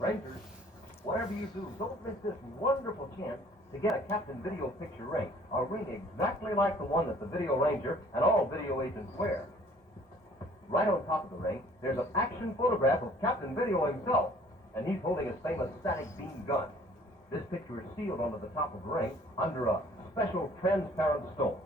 Rangers, whatever you do, don't miss this wonderful chance to get a Captain Video picture ring. A ring exactly like the one that the Video Ranger and all video agents wear. Right on top of the ring, there's an action photograph of Captain Video himself, and he's holding his famous static beam gun. This picture is sealed onto the top of the ring under a special transparent stone.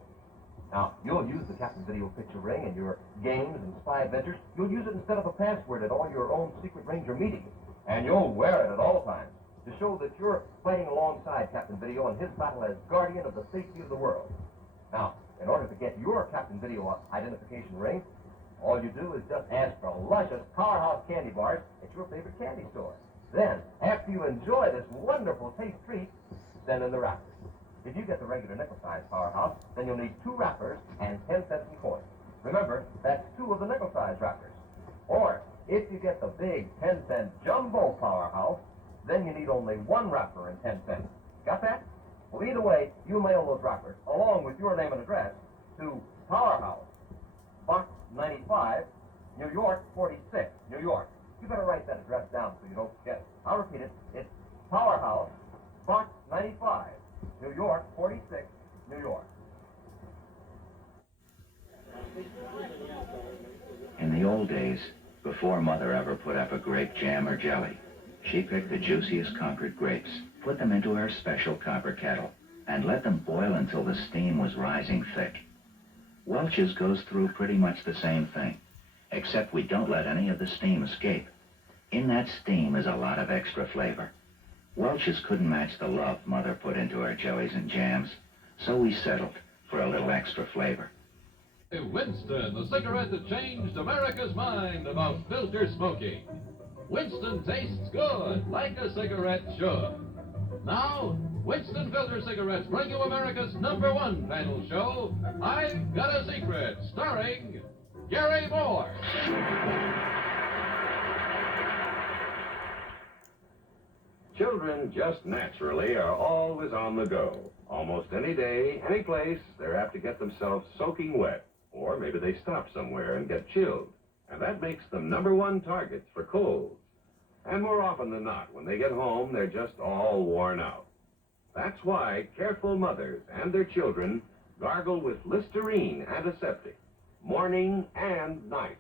Now, you'll use the Captain Video picture ring in your games and spy adventures. You'll use it instead of a password at all your own Secret Ranger meetings. And you'll wear it at all times to show that you're fighting alongside Captain Video in his battle as guardian of the safety of the world. Now, in order to get your Captain Video identification ring, all you do is just ask for luscious Powerhouse candy bars at your favorite candy store. Then, after you enjoy this wonderful taste treat, send in the wrappers. If you get the regular nickel-sized Powerhouse, then you'll need 2 wrappers and 10 cents in coins. Remember, that's 2 of the nickel-sized wrappers. Or, if you get the big 10-cent Jumbo Powerhouse, then you need only 1 wrapper and 10 cents. Got that? Well, either way, you mail those wrappers, along with your name and address, to Powerhouse, Box 95, New York 46, New York. You better write that address down so you don't forget it. I'll repeat it. It's Powerhouse, Box 95, New York 46, New York. In the old days, before Mother ever put up a grape jam or jelly, she picked the juiciest Concord grapes, put them into her special copper kettle, and let them boil until the steam was rising thick. Welch's goes through pretty much the same thing, except we don't let any of the steam escape. In that steam is a lot of extra flavor. Welch's couldn't match the love Mother put into her jellies and jams, so we settled for a little extra flavor. Winston, the cigarette that changed America's mind about filter smoking. Winston tastes good, like a cigarette should. Now, Winston Filter Cigarettes bring you America's #1 panel show, I've Got a Secret, starring Gary Moore. Children just naturally are always on the go. Almost any day, any place, they're apt to get themselves soaking wet. Or maybe they stop somewhere and get chilled. And that makes them #1 targets for colds. And more often than not, when they get home, they're just all worn out. That's why careful mothers and their children gargle with Listerine antiseptic, morning and night.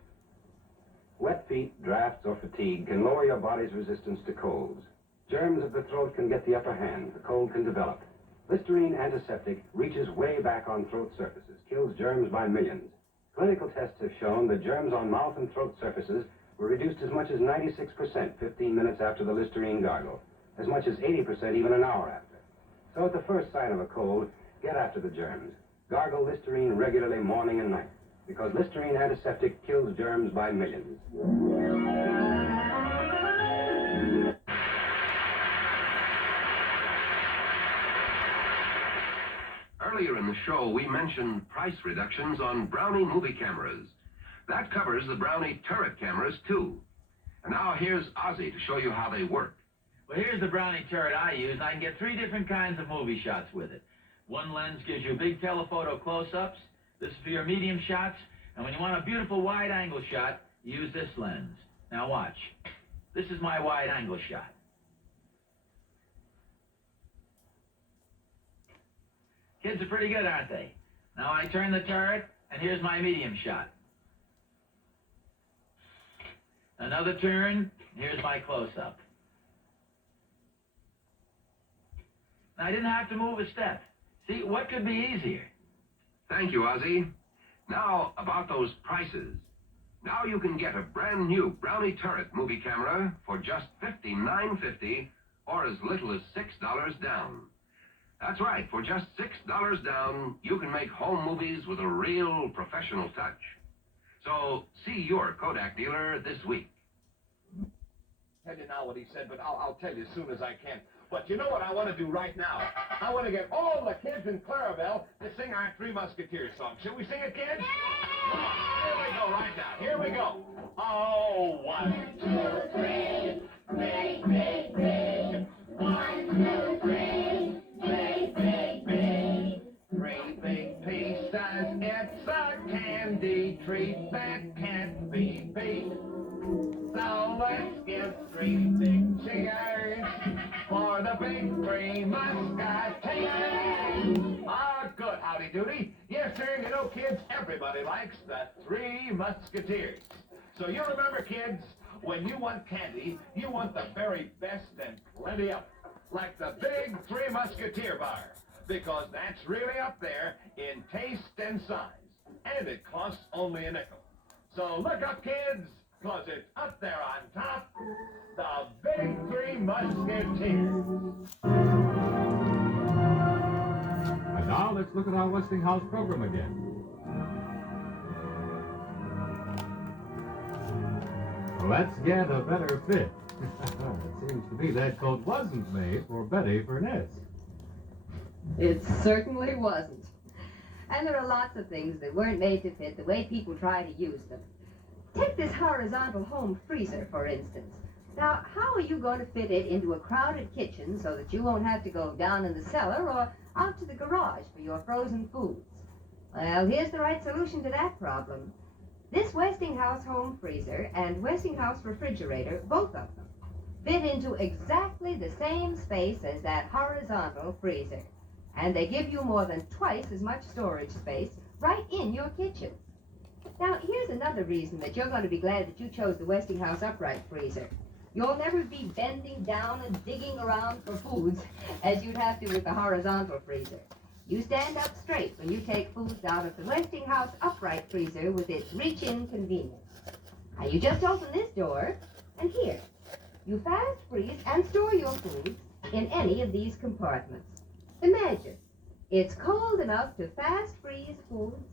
Wet feet, drafts, or fatigue can lower your body's resistance to colds. Germs of the throat can get the upper hand. A cold can develop. Listerine antiseptic reaches way back on throat surfaces, kills germs by millions. Clinical tests have shown that germs on mouth and throat surfaces were reduced as much as 96% 15 minutes after the Listerine gargle, as much as 80% even an hour after. So at the first sign of a cold, get after the germs. Gargle Listerine regularly morning and night, because Listerine antiseptic kills germs by millions. Earlier in the show, we mentioned price reductions on Brownie movie cameras. That covers the Brownie turret cameras, too. And now here's Ozzy to show you how they work. Well, here's the Brownie turret I use. I can get 3 different kinds of movie shots with it. One lens gives you big telephoto close-ups. This is for your medium shots. And when you want a beautiful wide-angle shot, you use this lens. Now watch. This is my wide-angle shot. Kids are pretty good, aren't they? Now I turn the turret, and here's my medium shot. Another turn, here's my close-up. Now, I didn't have to move a step. See, what could be easier? Thank you, Ozzy. Now, about those prices. Now you can get a brand new Brownie turret movie camera for just $59.50 or as little as $6 down. That's right, for just $6 down, you can make home movies with a real professional touch. So, see your Kodak dealer this week. Tell you now what he said, but I'll tell you as soon as I can. But you know what I want to do right now? I want to get all the kids in Clarabelle to sing our Three Musketeers song. Shall we sing it, kids? Come on, here we go right now. Here we go. Oh, 1, 2, 3, big, big, big. 1, 2, 3, big, big, big. 3 big pieces, it's a candy treat that can't be beat. So let's get get 3 big cheers for the big 3 musketeers. Ah, good, howdy doody. Yes, sir, you know, kids, everybody likes the 3 musketeers. So you remember, kids, when you want candy, you want the very best and plenty of it. Like the big 3 Musketeer bar, because that's really up there in taste and size. And it costs only a nickel. So look up, kids, because it's up there on top, the big 3 Musketeers. And now let's look at our Westinghouse program again. Let's get a better fit. It seems to me that coat wasn't made for Betty Furness. It certainly wasn't. And there are lots of things that weren't made to fit the way people try to use them. Take this horizontal home freezer, for instance. Now, how are you going to fit it into a crowded kitchen so that you won't have to go down in the cellar or out to the garage for your frozen foods? Well, here's the right solution to that problem. This Westinghouse home freezer and Westinghouse refrigerator, both of them, fit into exactly the same space as that horizontal freezer. And they give you more than twice as much storage space right in your kitchen. Now, here's another reason that you're going to be glad that you chose the Westinghouse upright freezer. You'll never be bending down and digging around for foods as you'd have to with the horizontal freezer. You stand up straight when you take foods out of the Westinghouse upright freezer with its reach-in convenience. Now, you just open this door, and here, you fast freeze and store your foods in any of these compartments. Imagine, it's cold enough to fast freeze foods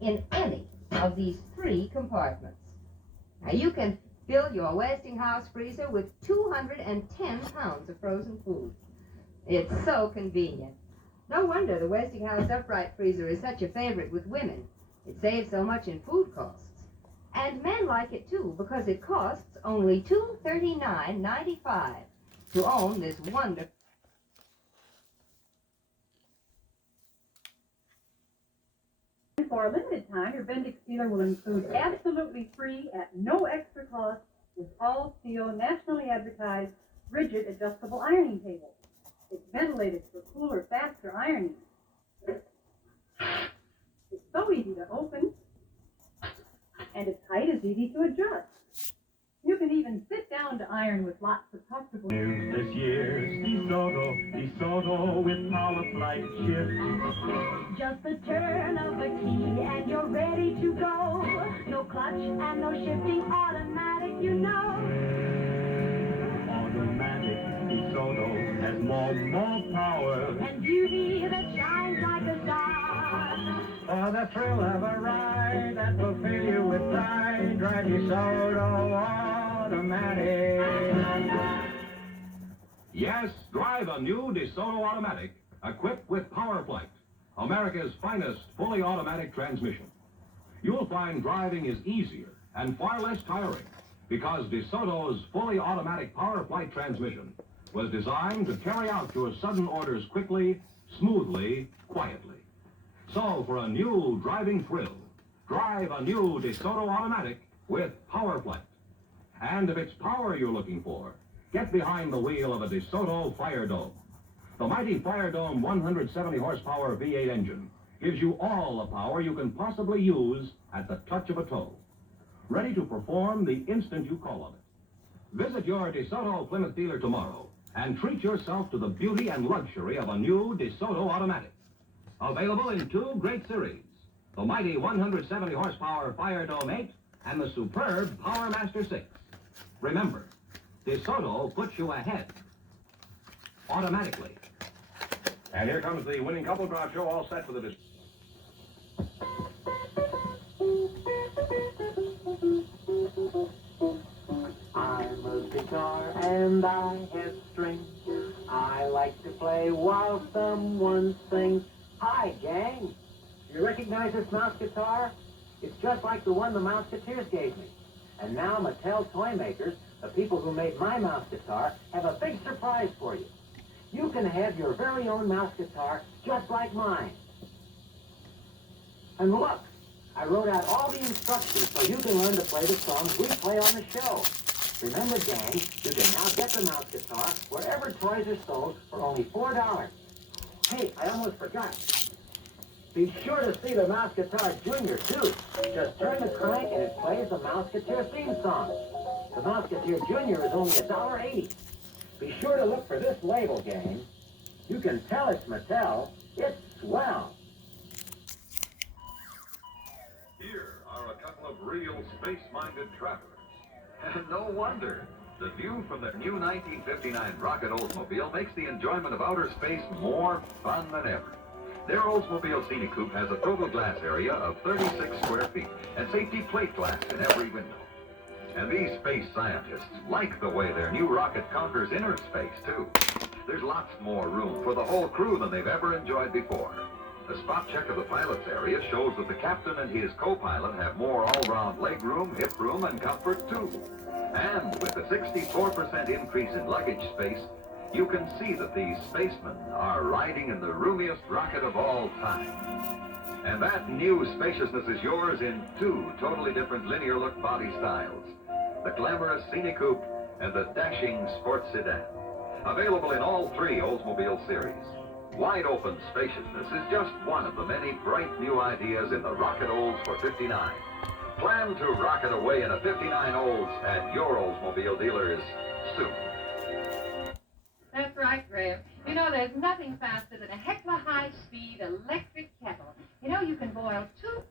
in any of these 3 compartments. Now, you can fill your Westinghouse freezer with 210 pounds of frozen foods. It's so convenient. No wonder the Westinghouse upright freezer is such a favorite with women. It saves so much in food costs. And men like it too, because it costs only $239.95 to own this wonderful. For a limited time, your Bendix dealer will include absolutely free, at no extra cost, this all-steel, nationally advertised, rigid, adjustable ironing table. It's ventilated for cooler, faster ironing. It's so easy to open, and its height is easy to adjust. You can even sit down to iron with lots of comfortable... This year's DeSoto with power flight shift. Just the turn of a key and you're ready to go. No clutch and no shifting, automatic, you know. Automatic DeSoto has more power. And beauty that shines like a star. For the thrill of a ride that will fill you with pride, drive DeSoto automatic. Yes, drive a new DeSoto automatic equipped with Power Flight, America's finest fully automatic transmission. You'll find driving is easier and far less tiring because DeSoto's fully automatic Power Flight transmission was designed to carry out your sudden orders quickly, smoothly, quietly. So for a new driving thrill, drive a new DeSoto automatic with Power Flight. And if it's power you're looking for, get behind the wheel of a DeSoto Fire Dome. The mighty Fire Dome 170 horsepower V8 engine gives you all the power you can possibly use at the touch of a toe. Ready to perform the instant you call on it. Visit your DeSoto Plymouth dealer tomorrow and treat yourself to the beauty and luxury of a new DeSoto automatic. Available in 2 great series, the mighty 170 horsepower Fire Dome 8 and the superb Power Master 6. Remember, DeSoto puts you ahead automatically. And here comes the winning couple draw show, all set for the... I'm a guitar and I have strings. I like to play while someone sings. Hi, gang. You recognize this mouse guitar? It's just like the one the Mouseketeers gave me. And now Mattel toy makers, the people who made my mouse guitar, have a big surprise for you. You can have your very own mouse guitar just like mine. And look, I wrote out all the instructions so you can learn to play the songs we play on the show. Remember, gang, you can now get the mouse guitar wherever toys are sold for only $4. Hey, I almost forgot. Be sure to see the Mouse Guitar Junior, too. Just turn the crank and it plays the Mouse Guitar theme song. The Mouse Guitar Junior is only $1.80. Be sure to look for this label, gang. You can tell it's Mattel. It's swell. Here are a couple of real space-minded travelers. And no wonder. The view from their new 1959 rocket Oldsmobile makes the enjoyment of outer space more fun than ever. Their Oldsmobile Scenic Coupe has a total glass area of 36 square feet and safety plate glass in every window. And these space scientists like the way their new rocket conquers inner space, too. There's lots more room for the whole crew than they've ever enjoyed before. A spot check of the pilot's area shows that the captain and his co-pilot have more all-round leg room, hip room, and comfort, too. And with a 64% increase in luggage space, you can see that these spacemen are riding in the roomiest rocket of all time. And that new spaciousness is yours in two totally different linear look body styles. The glamorous Scenic Coupe and the dashing sports sedan. Available in all three Oldsmobile series. Wide open spaciousness is just one of the many bright new ideas in the Rocket Olds for 59. Plan to rocket away in a 59 Olds at your Oldsmobile dealers soon. That's right, Rev. You know, there's nothing faster than a heck of a high-speed electric kettle. You know, you can boil 2